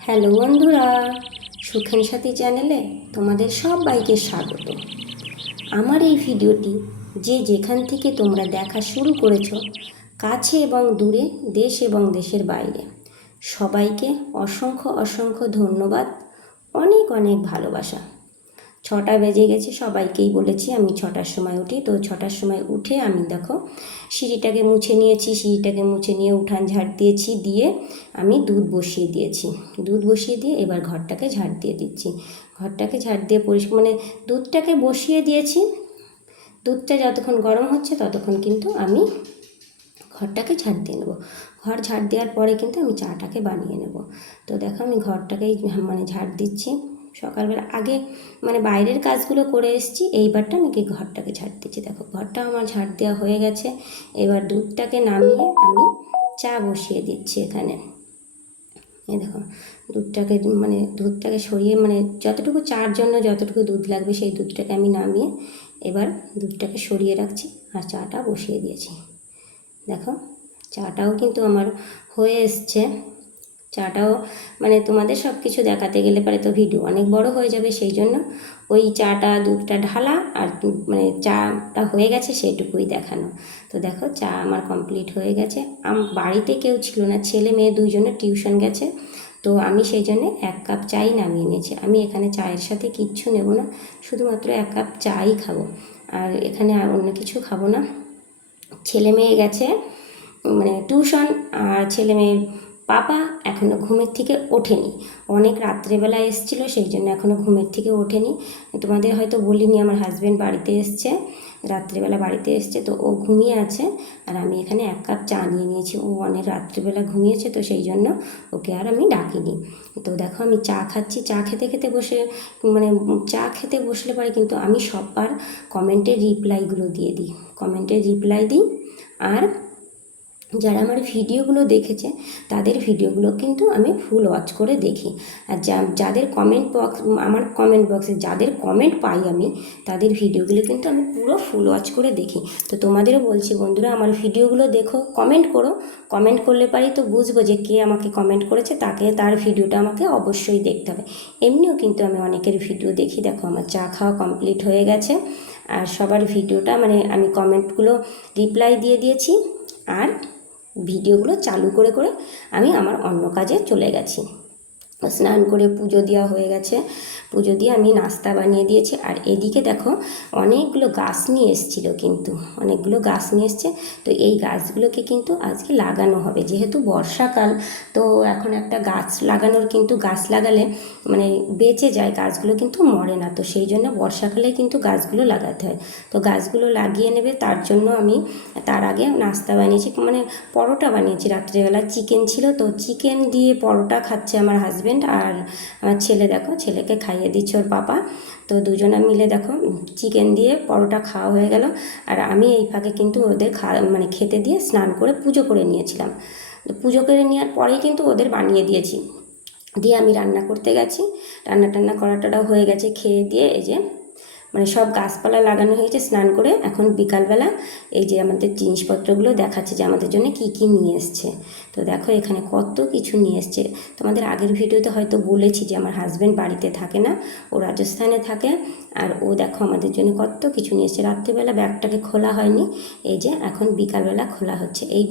Hello বন্ধুরা, সুখেন সাথী চ্যানেলে তোমাদের সবাইকে স্বাগত। আমার এই ভিডিওটি যে যেখান থেকে তোমরা দেখা শুরু করেছ, কাছে এবং দূরে, দেশ এবং দেশের বাইরে, সবাইকে অসংখ্য অসংখ্য ধন্যবাদ, অনেক অনেক ভালোবাসা। ছটা বেজে গেছে, সবাইকেই বলেছি আমি ছটার সময় উঠি। তো ছটার সময় উঠে আমি দেখো সিঁড়িটাকে মুছে নিয়েছি, সিঁড়িটাকে মুছে নিয়ে উঠান ঝাড় দিয়েছি, দিয়ে আমি দুধ বসিয়ে দিয়েছি। দুধ বসিয়ে দিয়ে এবার ঘরটাকে ঝাড় দিয়ে দিচ্ছি। ঘরটাকে ঝাড় দিয়ে পরিষ্কার মানে দুধটাকে বসিয়ে দিয়েছি। দুধটা যতক্ষণ গরম হচ্ছে ততক্ষণ কিন্তু আমি ঘরটাকে ঝাড় দিয়ে নেব। ঘর ঝাড় দেওয়ার পরে কিন্তু আমি চাটাকে বানিয়ে নেব। তো দেখো আমি ঘরটাকেই মানে ঝাড় দিচ্ছি। সকালবেলা আগে মানে বাইরের কাজগুলো করে এসেছি, এইবারটা আমি কি ঘরটাকে ঝাড় দিচ্ছি? দেখো, ঘরটা আমার ঝাড় দেওয়া হয়ে গেছে। এবার দুধটাকে নামিয়ে আমি চা বসিয়ে দিচ্ছি এখানে। এই দেখো, দুধটাকে মানে দুধটাকে সরিয়ে মানে যতটুকু চার জন্য যতটুকু দুধ লাগবে সেই দুধটাকে আমি নামিয়ে এবার দুধটাকে সরিয়ে রাখছি আর চাটা বসিয়ে দিয়েছি। দেখো, চাটাও কিন্তু আমার হয়ে এসছে। চাটাও মানে তোমাদের সব কিছু দেখাতে গেলে পরে তো ভিডিও অনেক বড় হয়ে যাবে সেই জন্য ওই চাটা, দুধটা ঢালা আর মানে চাটা হয়ে গেছে সেটুকুই দেখানো। তো দেখো চা আমার কমপ্লিট হয়ে গেছে। আম, বাড়িতে কেউ ছিল না, ছেলে মেয়ে দুইজনে টিউশন গেছে। তো আমি সেই জন্যে এক কাপ চাই নামিয়ে নিয়েছি। আমি এখানে চায়ের সাথে কিচ্ছু নেব না, শুধুমাত্র এক কাপ চাই খাব। আর এখানে আর অন্য কিছু খাব না। ছেলে মেয়ে গেছে মানে টিউশন আর ছেলে মেয়ের পাপা এখনও ঘুমের থেকে ওঠেনি। অনেক রাত্রেবেলা এসেছিল, সেই জন্য এখনও ঘুমের থেকে ওঠেনি। তোমাদের হয়তো বলিনি, আমার হাজব্যান্ড বাড়িতে এসছে, রাত্রেবেলা বাড়িতে এসছে, তো ও ঘুমিয়ে আছে। আর আমি এখানে এক কাপ চা নিয়ে নিয়েছি। ও অনেক রাত্রেবেলা ঘুমিয়েছে, তো সেই জন্য ওকে আর আমি ডাকিনি। তো দেখো, আমি চা খাচ্ছি। চা খেতে খেতে বসে মানে চা খেতে বসলে পরে কিন্তু আমি সববার কমেন্টের রিপ্লাইগুলো দিয়ে দিই। কমেন্টের রিপ্লাই দিই আর যারা আমার ভিডিওগুলো দেখেছে, তাদের ভিডিওগুলো কিন্তু আমি ফুল ওয়াচ করে দেখি। আর যা, যাদের কমেন্ট বক্স আমার কমেন্ট বক্সে যাদের কমেন্ট পাই আমি, তাদের ভিডিওগুলো কিন্তু আমি পুরো ফুল ওয়াচ করে দেখি। তো তোমাদেরও বলছি বন্ধুরা, আমার ভিডিওগুলো দেখো কমেন্ট করো। কমেন্ট করলে পারি তো বুঝব যে কে আমাকে কমেন্ট করেছে, তাকে, তার ভিডিওটা আমাকে অবশ্যই দেখতে হবে। এমনিও কিন্তু আমি অনেকের ভিডিও দেখি, দেখো আমার চা খাওয়া কমপ্লিট হয়ে গেছে। আর সবার ভিডিওটা মানে আমি কমেন্টগুলো রিপ্লাই দিয়ে দিয়েছি। আর ভিডিওগুলো চালু করে করে আমি আমার অন্য কাজে চলে গেছি। স্নান করে পুজো দেওয়া হয়ে গেছে। পুজো দিয়ে আমি নাস্তা বানিয়ে দিয়েছি। আর এদিকে দেখো, অনেকগুলো গাছ নিয়ে এসেছিল কিন্তু, অনেকগুলো গাছ নিয়ে এসছে। তো এই গাছগুলোকে কিন্তু আজকে লাগানো হবে। যেহেতু বর্ষাকাল, তো এখন একটা গাছ লাগানোর কিন্তু গাছ লাগালে মানে বেঁচে যায়, গাছগুলো কিন্তু মরে না। তো সেই জন্য বর্ষাকালে কিন্তু গাছগুলো লাগাতে হয়। তো গাছগুলো লাগিয়ে নেবে, তার জন্য আমি তার আগে নাস্তা বানিয়েছি। মানে পরোটা বানিয়েছি। রাত্রেবেলা চিকেন ছিল, তো চিকেন দিয়ে পরোটা খাচ্ছে আমার হাজব্যান্ড আর আমার ছেলে দেখো, ছেলেকে খাইয়ে দিচ্ছে ওর পাপা। তো দুজনে মিলে দেখো চিকেন দিয়ে পরোটা খাওয়া হয়ে গেল। আর আমি এই ফাঁকে কিন্তু ওদের খা মানে খেতে দিয়ে স্নান করে পুজো করে নিয়েছিলাম। পুজো করে নেওয়ার পরেই কিন্তু ওদের বানিয়ে দিয়েছি। দিয়ে আমি রান্না করতে গেছি। রান্না টান্না করাটা হয়ে গেছে। খেয়ে দিয়ে এই যে মানে সব গাছপালা লাগানো হয়েছে, স্নান করে এখন বিকালবেলা এই যে আমাদের জিনিসপত্রগুলো দেখাচ্ছে যে আমাদের জন্য কি কি নিয়ে এসছে। তো দেখো এখানে কত কিছু নিয়ে এসছে। তোমাদের আগের ভিডিওতে হয়তো বলেছি যে আমার হাজব্যান্ড বাড়িতে থাকে না, ও রাজস্থানে থাকে আর ও দেখো আমাদের জন্য কত কিছু নিয়ে এসছে। রাত্রিবেলা ব্যাগটাকে খোলা হয়নি, এই যে এখন বিকালবেলা খোলা হচ্ছে। এই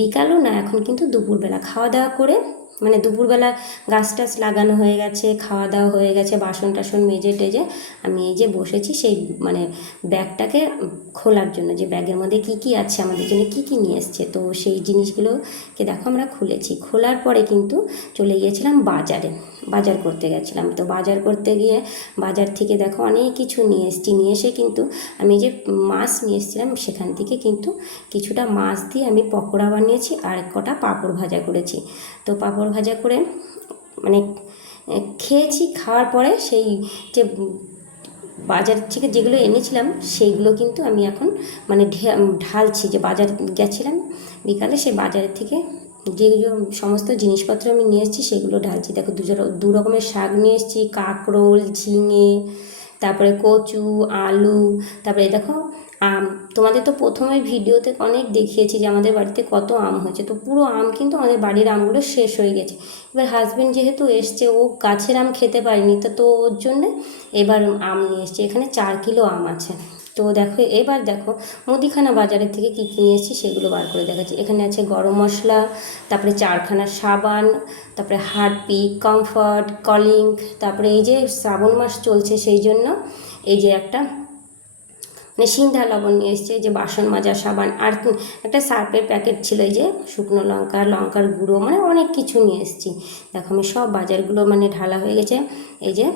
বিকালও না, এখন কিন্তু দুপুরবেলা খাওয়া দাওয়া করে মানে দুপুরবেলা গাছ টাছ লাগানো হয়ে গেছে, খাওয়া দাওয়া হয়ে গেছে, বাসন টাসন মেজে টেজে আমি এই যে বসেছি সেই মানে ব্যাগটাকে খোলার জন্য, যে ব্যাগের মধ্যে কি কি আছে, আমাদের জন্য কি কি নিয়ে এসছে, তো সেই জিনিসগুলোকে দেখো আমরা খুলেছি। খোলার পরে কিন্তু চলে গিয়েছিলাম বাজারে, বাজার করতে গেছিলাম। তো বাজার করতে গিয়ে বাজার থেকে দেখো অনেক কিছু নিয়ে এসেছি, নিয়ে এসে কিন্তু আমি যে মাছ নিয়ে এসেছিলাম সেখান থেকে কিন্তু কিছুটা মাছ দিয়ে আমি পকোড়া বানিয়েছি আর কটা পাঁপড় ভাজা করেছি। তো পাঁপড় ভাজা করে মানে খেয়েছি, খাওয়ার পরে সেই যে বাজার থেকে যেগুলো এনেছিলাম, সেইগুলো কিন্তু আমি এখন মানে ঢালছি। যে বাজার গেছিলাম বিকালে, সেই বাজারের থেকে যেগুলো সমস্ত জিনিসপত্র আমি নিয়ে এসেছি, সেগুলো ঢালছি। দেখো, দু রকমের শাক নিয়ে এসেছি, কাঁকরোল, ঝিঙে, তারপরে কচু, আলু, তারপরে দেখো আম, তোমাদের তো প্রথমে ভিডিওতে অনেক দেখিয়েছি যে আমাদের বাড়িতে কত আম হয়েছে। তো পুরো আম কিন্তু আমাদের বাড়ির আমগুলো শেষ হয়ে গেছে। এবার হাজব্যান্ড যেহেতু এসছে, ও গাছের আম খেতে পারেনি, তো তো ওর জন্যে এবার আম নিয়ে এসছে। এখানে চার কিলো আম আছে। তো দেখো, এবার দেখো, মুদিখানা বাজারের থেকে কী কী নিয়ে এসেছি সেগুলো বার করে দেখাচ্ছি। এখানে আছে গরম মশলা, তারপরে চারখানা সাবান, তারপরে হারপিক কমফর্ট, কলিং, তারপরে এই যে শ্রাবণ মাস চলছে সেই জন্য এই যে একটা মানে সিন্ধা লবণ নিয়ে এসছে যে বাসন মাজার সাবান, আর একটা সার্ফের প্যাকেট ছিল যে শুকনো লঙ্কা, লঙ্কার গুঁড়ো মানে অনেক কিছু নিয়ে এসেছি। দেখো আমি সব বাজারগুলো মানে ঢালা হয়ে গেছে, এই যে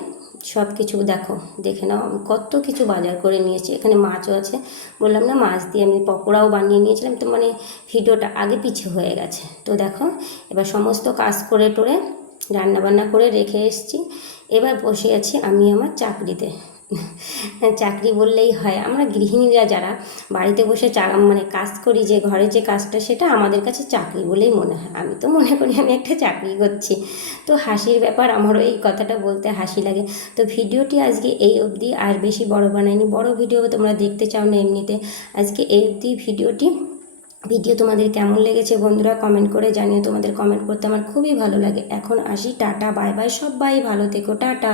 সব কিছু দেখো, দেখে নাও, আমি কত কিছু বাজার করে নিয়েছি এখানে মাছও আছে, বললাম না মাছ দিয়ে আমি পকোড়াও বানিয়ে নিয়েছিলাম, তো মানে ভিডিওটা আগে পিছে হয়ে গেছে। তো দেখো, এবার সমস্ত কাজ করে টোরে রান্নাবান্না করে রেখে এসেছি, এবার বসে আছি আমি আমার চাকরিতে। চাকরি বললেই হয়। আমরা গৃহিণীরা যারা বাড়িতে বসে চা মানে কাজ করি যে ঘরে যে কাজটা সেটা আমাদের কাছে চাকরি বলেই মনে হয়। আমি তো মনে করি আমি একটা চাকরি করছি। তো হাসির ব্যাপার আমারও এই কথাটা বলতে হাসি লাগে। তো ভিডিওটি আজকে এই অবধি। আর বেশি বড় বানায়নি বড় ভিডিও তোমরা দেখতে চাও না এমনিতে। আজকে এই অবধি ভিডিওটি। ভিডিও তোমাদের কেমন লেগেছে বন্ধুরা কমেন্ট করে জানিয়ে তোমাদের কমেন্ট করতে আমার খুবই ভালো লাগে। এখন আসি, টাটা, বাই বাই, সবাই ভালো থেকো, টাটা।